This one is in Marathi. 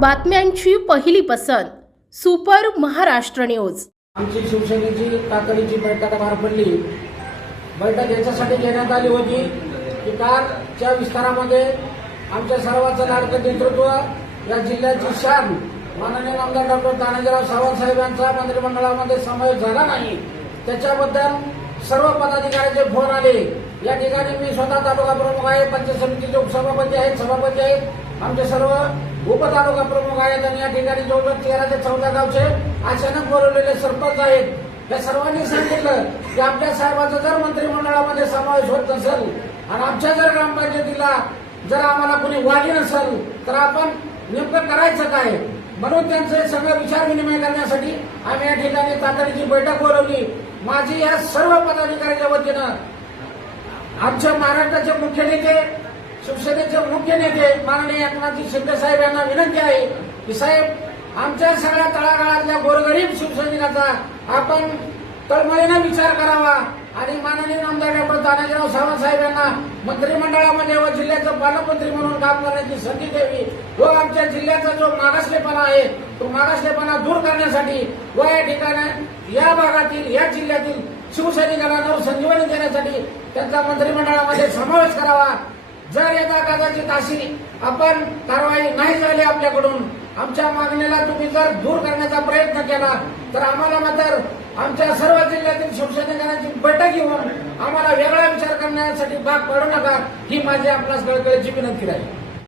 बातम्यांची पहिली पसंत सुपर महाराष्ट्र न्यूज. आमची शिवसेनेची तातडीची बैठक पार पडली. बैठक याच्यासाठी घेण्यात आली होती की कारच्या विस्तारामध्ये आमच्या सर्वांचं लाडकं नेतृत्व या जिल्ह्याची शान माननीय आमदार डॉक्टर तानाजीराव सावंत साहेब यांचा मंत्रिमंडळामध्ये समावेश झाला नाही. त्याच्याबद्दल सर्व पदाधिकाऱ्यांचे फोन आले या ठिकाणी मी स्वतः तालुका प्रमुख आहे पंचायत समितीचे उपसभापती आहेत सभापती आहेत. आमचे सर्व उपतालुका प्रमुख आहेत आणि या ठिकाणी जवळजवळ तेरा ते चौदा गावचे अचानक बोलवलेले सरपंच आहेत. या सर्वांनी सांगितलं की आपल्या साहेबाचा जर मंत्रिमंडळामध्ये समावेश होत नसेल आणि आमच्या जर ग्रामपंचायतीला जर आम्हाला कोणी वाली नसेल तर आपण नेमकं करायचं काय? म्हणून त्यांचे सगळं विचार विनिमय करण्यासाठी आम्ही या ठिकाणी तातडीची बैठक बोलवली. माझी या सर्व पदाधिकाऱ्यांच्या वतीनं आमच्या महाराष्ट्राचे मुख्य नेते शिवसेनेचे मुख्य नेते माननीय एकनाथजी शिंदे साहेब यांना विनंती आहे की साहेब आमच्या सगळ्या तळागाळातल्या गोरगरीब शिवसैनिकाचा आपण तळमळीनं विचार करावा आणि माननीय आमदार डॉक्टर तानाजीराव सावंत साहेब यांना मंत्रिमंडळामध्ये व जिल्ह्याचं पालकमंत्री म्हणून काम करण्याची संधी द्यावी. व आमच्या जिल्ह्याचा जो मागासलेपणा आहे तो मागासलेपणा दूर करण्यासाठी व या ठिकाणी या भागातील या जिल्ह्यातील शिवसैनिकांना संजीवनी देण्यासाठी त्यांचा मंत्रिमंडळामध्ये समावेश करावा. जर कदाचित अशी आपण कारवाई नाही झाली आपल्याकडून. आमच्या मागणीला तुम्ही जर दूर करण्याचा प्रयत्न केला तर आम्हाला मात्र आमच्या सर्व जिल्ह्यातील शिवसैनिकांची बैठक घेऊन आम्हाला वेगळा विचार करण्यासाठी भाग पाडू नका. ही माझी आपणास कळकळीची विनंती राहील.